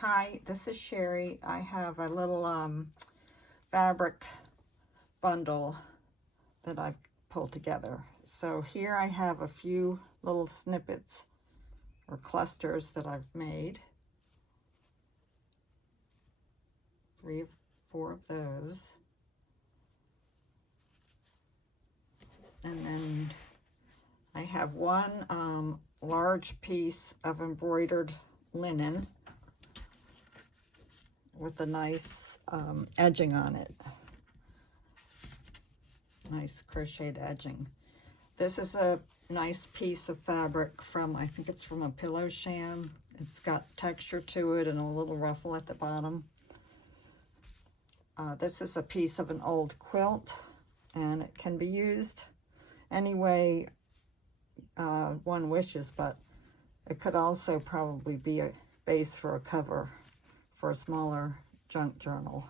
Hi, this is Sherry. I have a little fabric bundle that I've pulled together. So here I have a few little snippets or clusters that I've made. 3 or 4 of those. And then I have one large piece of embroidered linen with a nice edging on it. Nice crocheted edging. This is a nice piece of fabric from, I think it's from a pillow sham. It's got texture to it and a little ruffle at the bottom. This is a piece of an old quilt, and it can be used any way one wishes, but it could also probably be a base for a cover for a smaller junk journal.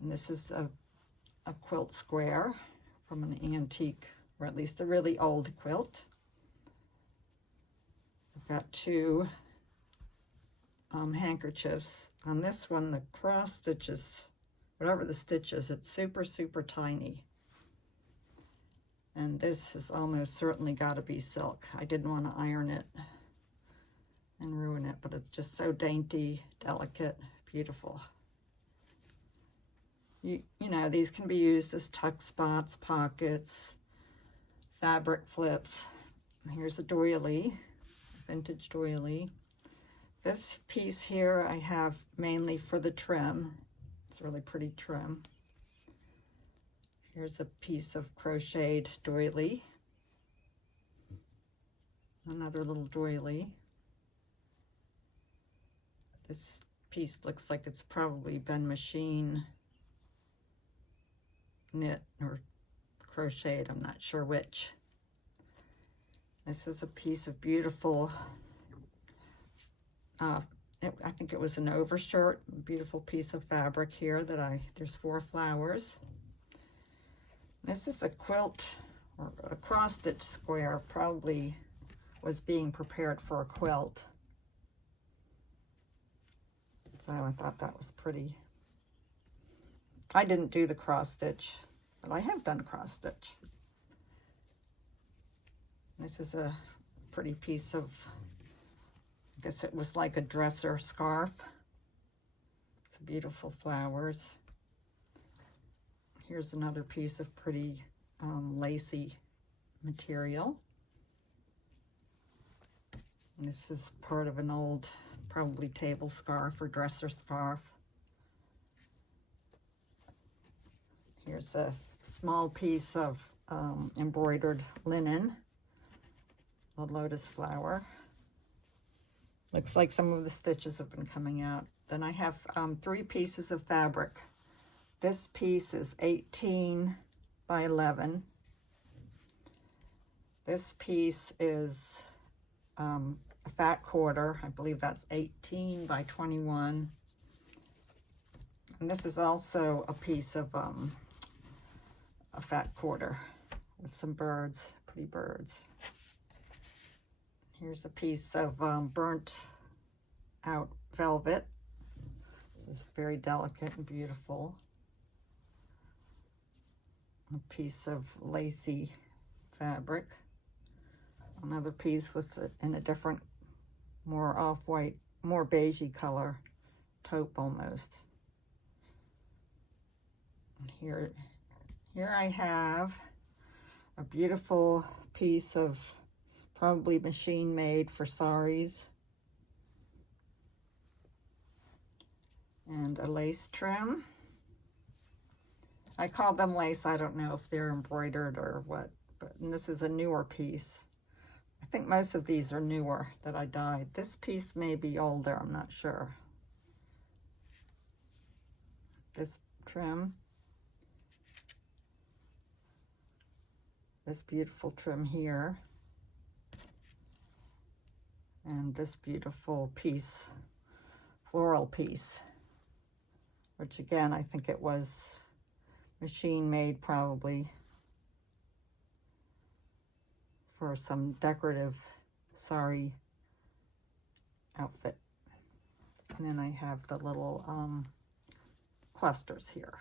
And this is a quilt square from an antique, or at least a really old quilt. I've got 2 handkerchiefs. On this one, the cross stitches, whatever the stitch is, it's super, super tiny. And this has almost certainly got to be silk. I didn't want to iron it and ruin it, but it's just so dainty, delicate, beautiful. You know, these can be used as tuck spots, pockets, fabric flips. Here's a doily, vintage doily. This piece here I have mainly for the trim. It's really pretty trim. Here's a piece of crocheted doily. Another little doily. This piece looks like it's probably been machine knit or crocheted, I'm not sure which. This is a piece of beautiful, I think it was an overshirt, beautiful piece of fabric here that there's 4 flowers. This is a quilt, or a cross stitch square, probably was being prepared for a quilt. So I thought that was pretty. I didn't do the cross stitch, but I have done cross stitch. This is a pretty piece of, I guess it was like a dresser scarf. It's beautiful flowers. Here's another piece of pretty lacy material. And this is part of an old, probably table scarf or dresser scarf. Here's a small piece of embroidered linen, a lotus flower. Looks like some of the stitches have been coming out. Then I have 3 pieces of fabric. This piece is 18 by 11. This piece is a fat quarter. I believe that's 18 by 21. And this is also a piece of a fat quarter with some birds, pretty birds. Here's a piece of burnt out velvet. It's very delicate and beautiful. A piece of lacy fabric. Another piece with in a different, more off-white, more beigey color, taupe almost. Here I have a beautiful piece of probably machine made for saris, and a lace trim. I call them lace. I don't know if they're embroidered or what, but this is a newer piece. I think most of these are newer that I dyed. This piece may be older, I'm not sure. This trim. This beautiful trim here. And this beautiful piece, floral piece, which again, I think it was machine made probably for some decorative sari outfit. And then I have the little clusters here.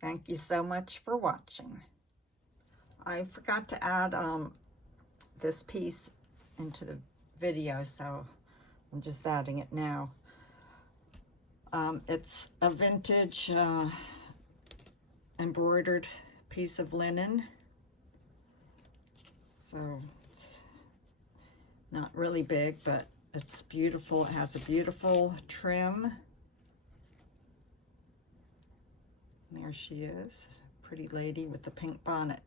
Thank you so much for watching. I forgot to add this piece into the video, so I'm just adding it now. It's a vintage embroidered piece of linen. So it's not really big, but it's beautiful. It has a beautiful trim. And there she is, pretty lady with the pink bonnet.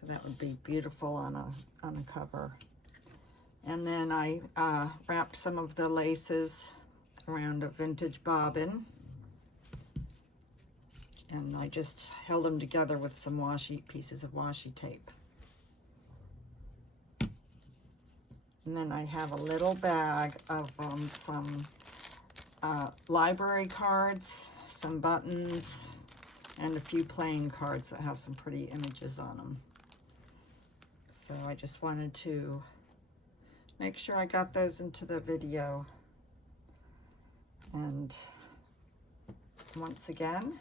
So that would be beautiful on a cover. And then I wrapped some of the laces around a vintage bobbin. And I just held them together with some pieces of washi tape. And then I have a little bag of some library cards, some buttons, and a few playing cards that have some pretty images on them. So I just wanted to make sure I got those into the video. And once again,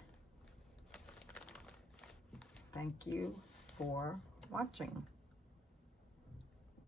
thank you for watching.